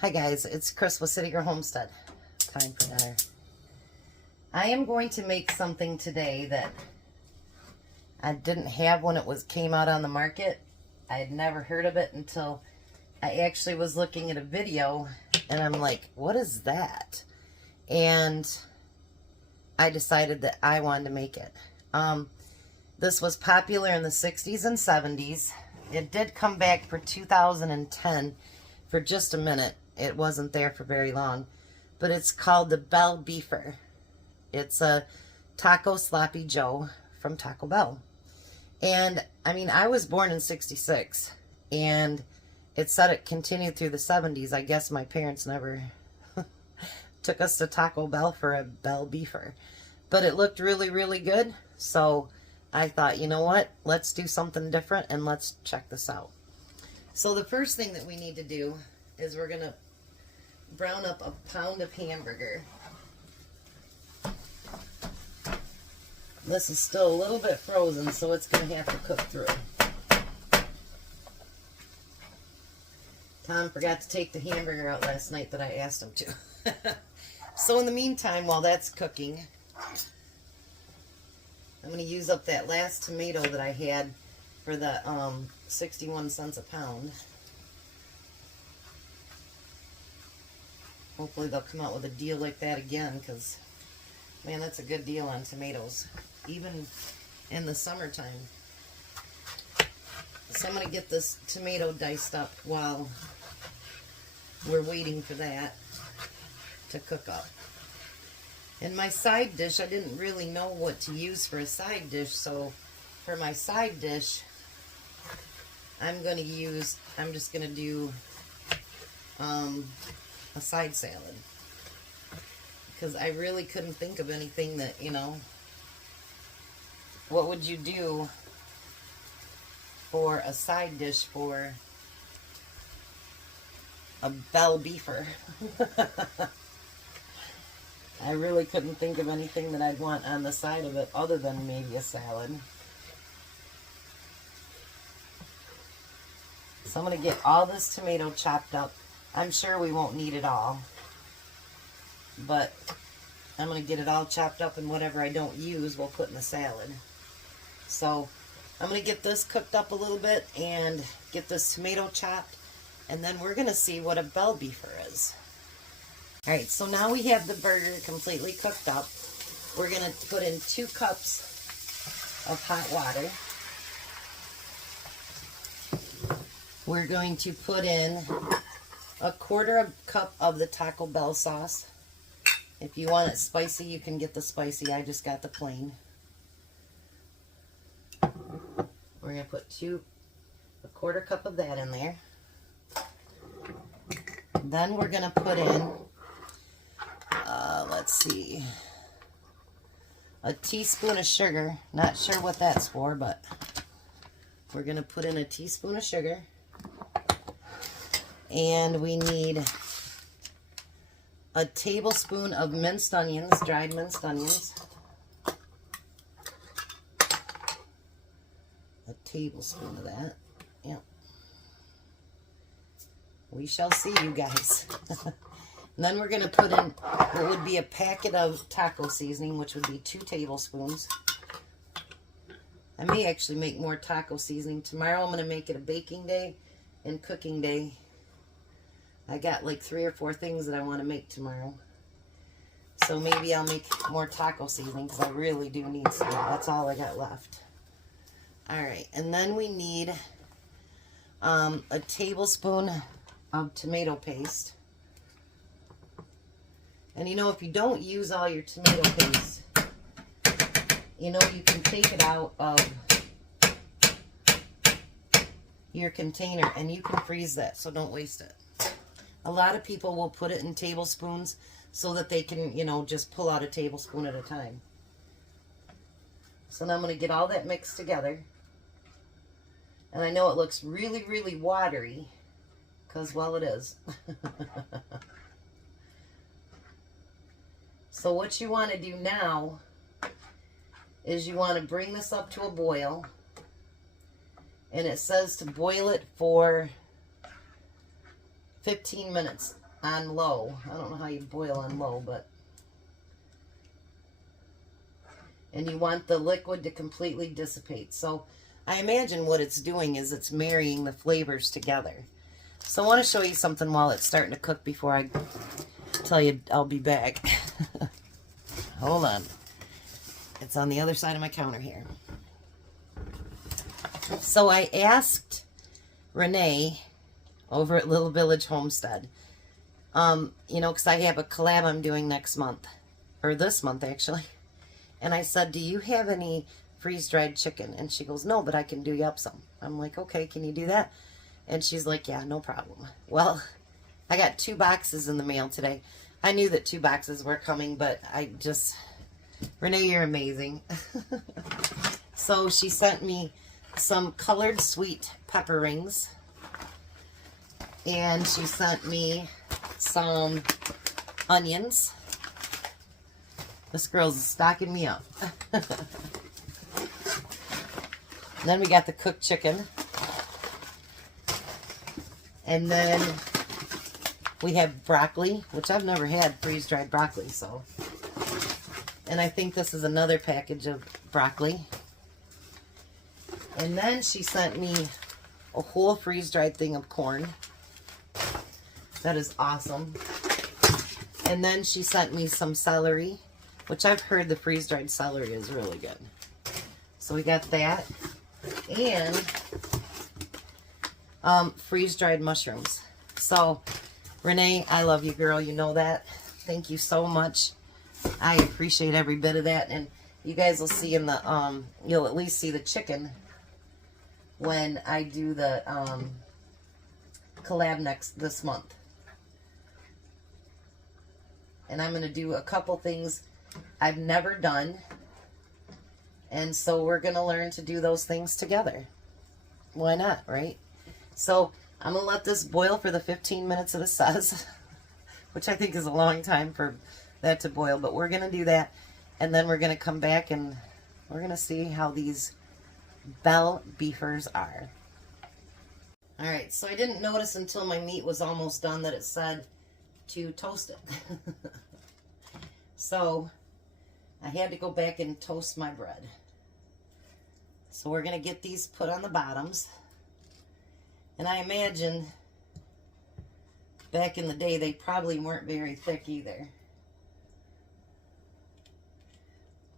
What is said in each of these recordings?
Hi guys, it's Chris with City Girl Homestead. Time for dinner. I am going to make something today that I didn't have when it came out on the market. I had never heard of it until I actually was looking at a video and I'm like, what is that? And I decided that I wanted to make it. This was popular in the 60s and 70s. It did come back for 2010 for just a minute. It wasn't there for very long. But it's called the Bell Beefer. It's a taco sloppy joe from Taco Bell. And, I mean, I was born in 66. And it said it continued through the 70s. I guess my parents never took us to Taco Bell for a Bell Beefer. But it looked really, really good. So I thought, you know what? Let's do something different and let's check this out. So the first thing that we need to do is we're going to brown up a pound of hamburger. This is still a little bit frozen, so it's going to have to cook through. Tom forgot to take the hamburger out last night that I asked him to. So in the meantime, while that's cooking, I'm going to use up that last tomato that I had for the 61 cents a pound. Hopefully they'll come out with a deal like that again, because, man, that's a good deal on tomatoes, even in the summertime. So I'm going to get this tomato diced up while we're waiting for that to cook up. And my side dish, I didn't really know what to use for a side dish, so for my side dish, I'm just going to do a side salad. Because I really couldn't think of anything that, you know, what would you do for a side dish for a Bell Beefer? I really couldn't think of anything that I'd want on the side of it other than maybe a salad. So I'm going to get all this tomato chopped up. I'm sure we won't need it all, but I'm going to get it all chopped up, and whatever I don't use we'll put in the salad. So I'm going to get this cooked up a little bit and get this tomato chopped, and then we're going to see what a Bell Beefer is. Alright, so now we have the burger completely cooked up. We're going to put in 2 cups of hot water. We're going to put in a 1/4 cup of the Taco Bell sauce. If you want it spicy, you can get the spicy. I just got the plain. We're going to put a 1/4 cup of that in there. Then we're going to put in, let's see, a teaspoon of sugar. Not sure what that's for, but we're going to put in a teaspoon of sugar. And we need a tablespoon of minced onions, dried minced onions. A tablespoon of that. Yep. We shall see, you guys. And then we're going to put in what would be a packet of taco seasoning, which would be 2 tablespoons. I may actually make more taco seasoning. Tomorrow I'm going to make it a baking day and cooking day. I got like 3 or 4 things that I want to make tomorrow. So maybe I'll make more taco seasoning because I really do need some. That's all I got left. Alright, and then we need a tablespoon of tomato paste. And you know, if you don't use all your tomato paste, you know, you can take it out of your container and you can freeze that, so don't waste it. A lot of people will put it in tablespoons so that they can, you know, just pull out a tablespoon at a time. So now I'm going to get all that mixed together. And I know it looks really, really watery, because, well, it is. So what you want to do now is you want to bring this up to a boil. And it says to boil it for 15 minutes. on low. I don't know how you boil on low, but... And you want the liquid to completely dissipate. So I imagine what it's doing is it's marrying the flavors together. So I want to show you something while it's starting to cook before I tell you I'll be back. Hold on. It's on the other side of my counter here. So I asked Renee over at Little Village Homestead, you know, because I have a collab I'm doing next month, or this month actually. And I said, do you have any freeze-dried chicken? And she goes, no, but I can do you up some. I'm like, okay, can you do that? And she's like, yeah, no problem. Well, I got 2 boxes in the mail today. I knew that 2 boxes were coming, but I just, Renee, you're amazing. So she sent me some colored sweet pepper rings. And she sent me some onions. This girl's stocking me up. Then we got the cooked chicken. And then we have broccoli, which I've never had freeze-dried broccoli, so. And I think this is another package of broccoli. And then she sent me a whole freeze-dried thing of corn. That is awesome. And then she sent me some celery, which I've heard the freeze-dried celery is really good. So we got that. And freeze-dried mushrooms. So, Renee, I love you, girl. You know that. Thank you so much. I appreciate every bit of that. And you guys will see in the, you'll at least see the chicken when I do the collab this month. And I'm going to do a couple things I've never done. And so we're going to learn to do those things together. Why not, right? So I'm going to let this boil for the 15 minutes that it says, which I think is a long time for that to boil. But we're going to do that. And then we're going to come back and we're going to see how these bell beefers are. All right, so I didn't notice until my meat was almost done that it said to toast it. So I had to go back and toast my bread. So we're going to get these put on the bottoms. And I imagine back in the day they probably weren't very thick either.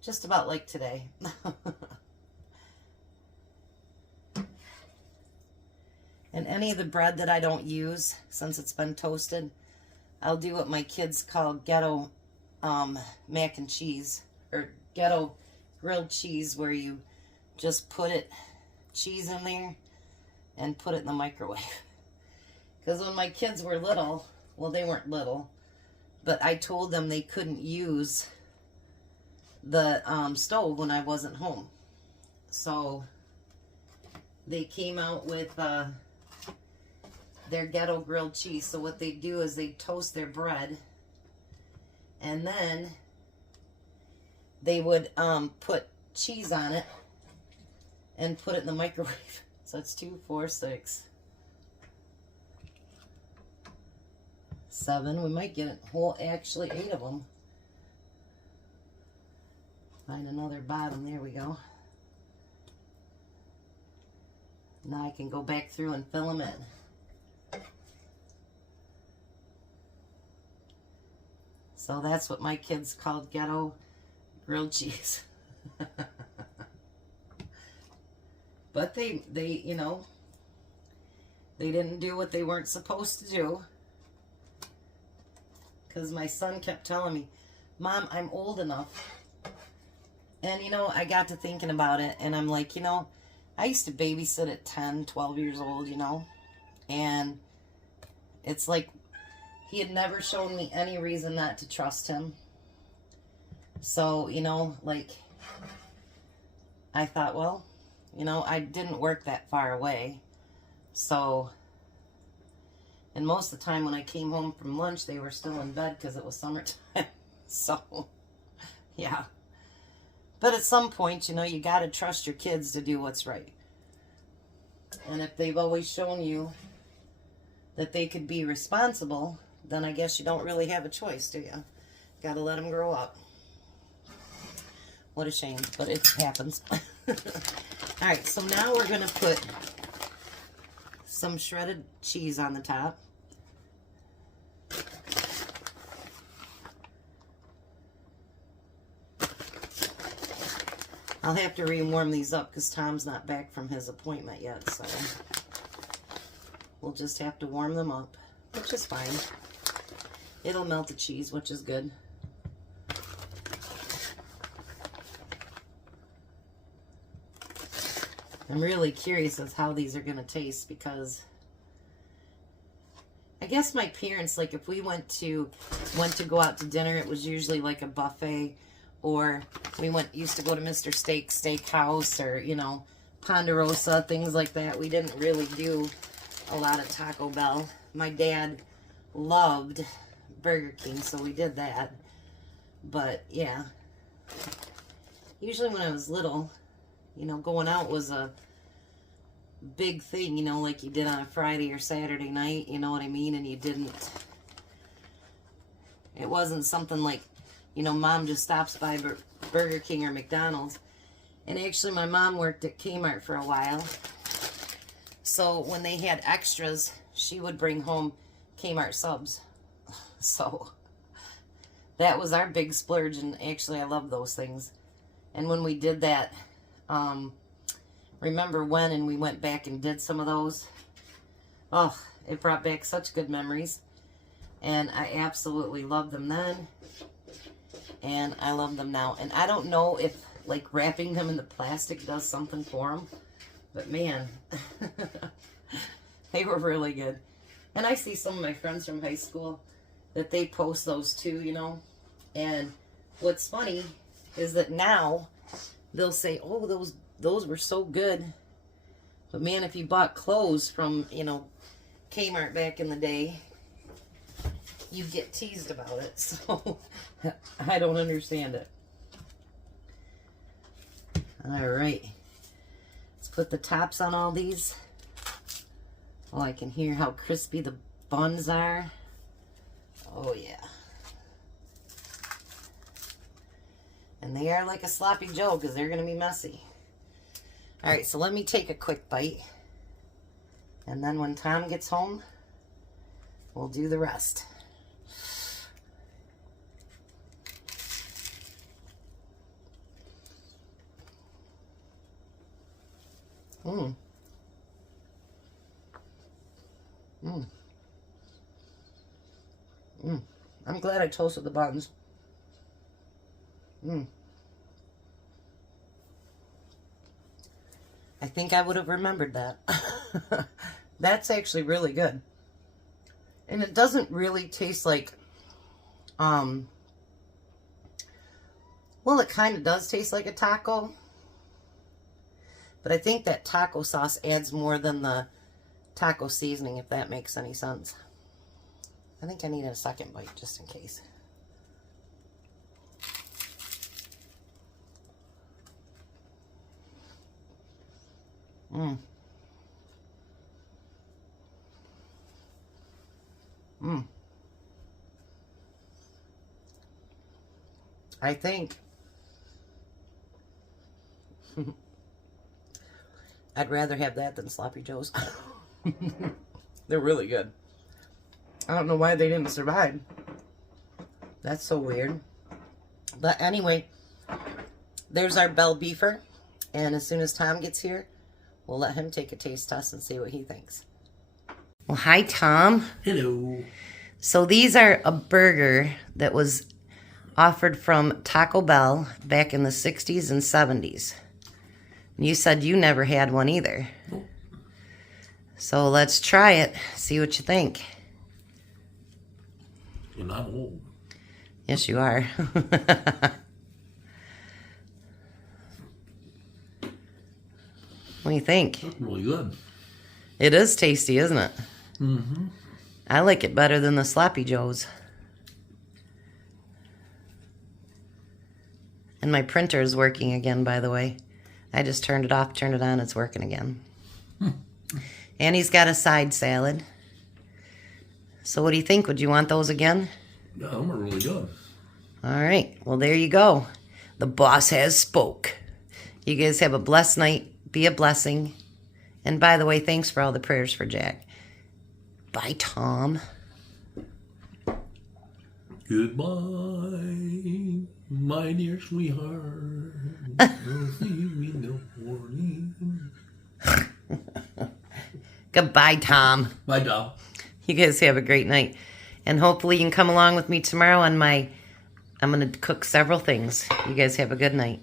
Just about like today. And any of the bread that I don't use, since it's been toasted, I'll do what my kids call ghetto mac and cheese, or ghetto grilled cheese, where you just put cheese in there and put it in the microwave. Because when my kids were little, well, they weren't little, but I told them they couldn't use the stove when I wasn't home. So they came out with their ghetto grilled cheese. So what they do is they toast their bread, and then they would put cheese on it and put it in the microwave. So it's 2, 4, 6, 7. We might get a whole, actually 8 of them. Find another bottom. There we go. Now I can go back through and fill them in. So that's what my kids called ghetto grilled cheese. But they, you know, they didn't do what they weren't supposed to do. Because my son kept telling me, Mom, I'm old enough. And, you know, I got to thinking about it, and I'm like, you know, I used to babysit at 10, 12 years old, you know. And it's like, he had never shown me any reason not to trust him. So, you know, like, I thought, well, you know, I didn't work that far away. So, and most of the time when I came home from lunch, they were still in bed because it was summertime. So, yeah. But at some point, you know, you got to trust your kids to do what's right. And if they've always shown you that they could be responsible, then I guess you don't really have a choice, do you? Gotta let them grow up. What a shame, but it happens. Alright, so now we're going to put some shredded cheese on the top. I'll have to re-warm these up because Tom's not back from his appointment yet, so we'll just have to warm them up, which is fine. It'll melt the cheese, which is good. I'm really curious as how these are going to taste because I guess my parents, like if we went to go out to dinner, it was usually like a buffet, or we used to go to Mr. Steakhouse, or, you know, Ponderosa, things like that. We didn't really do a lot of Taco Bell. My dad loved Burger King, so we did that. But yeah, usually when I was little, you know, going out was a big thing, you know, like you did on a Friday or Saturday night, you know what I mean? And it wasn't something like, you know, Mom just stops by Burger King or McDonald's. And actually, my mom worked at Kmart for a while. So when they had extras, she would bring home Kmart subs. So that was our big splurge, and actually I love those things. And when we did that, remember when, and we went back and did some of those. Oh, it brought back such good memories. And I absolutely loved them then. And I love them now. And I don't know if, like, wrapping them in the plastic does something for them. But, man, they were really good. And I see some of my friends from high school that they post those too, you know. And what's funny is that now they'll say, oh, those were so good. But, man, if you bought clothes from, you know, Kmart back in the day, you get teased about it. So I don't understand it. All right. Let's put the tops on all these. Oh, I can hear how crispy the buns are. Oh, yeah. And they are like a sloppy Joe because they're going to be messy. All right, so let me take a quick bite. And then when Tom gets home, we'll do the rest. Mmm. Mmm. Mmm. I'm glad I toasted the buns. Mmm. I think I would have remembered that. That's actually really good. And it doesn't really taste like, well, it kind of does taste like a taco. But I think that taco sauce adds more than the taco seasoning, if that makes any sense. I think I need a second bite just in case. Mmm. Mmm. I think I'd rather have that than sloppy joes. They're really good. I don't know why they didn't survive. That's so weird. But anyway, there's our bell beefer. And as soon as Tom gets here, we'll let him take a taste test and see what he thinks. Well, hi, Tom. Hello. So these are a burger that was offered from Taco Bell back in the 60s and 70s. You said you never had one either. Nope. So let's try it, see what you think. You're not old. Yes, you are. What do you think? That's really good. It is tasty, isn't it? Mm-hmm. I like it better than the sloppy joes. And my printer is working again, by the way. I just turned it off, turned it on, it's working again. And he's got a side salad. So what do you think? Would you want those again? Yeah, them are really good. All right. Well, there you go. The boss has spoke. You guys have a blessed night. Be a blessing. And by the way, thanks for all the prayers for Jack. Bye, Tom. Goodbye, my dear sweetheart. I'll see you in the morning. Goodbye, Tom. Bye, Tom. You guys have a great night. And hopefully you can come along with me tomorrow on I'm going to cook several things. You guys have a good night.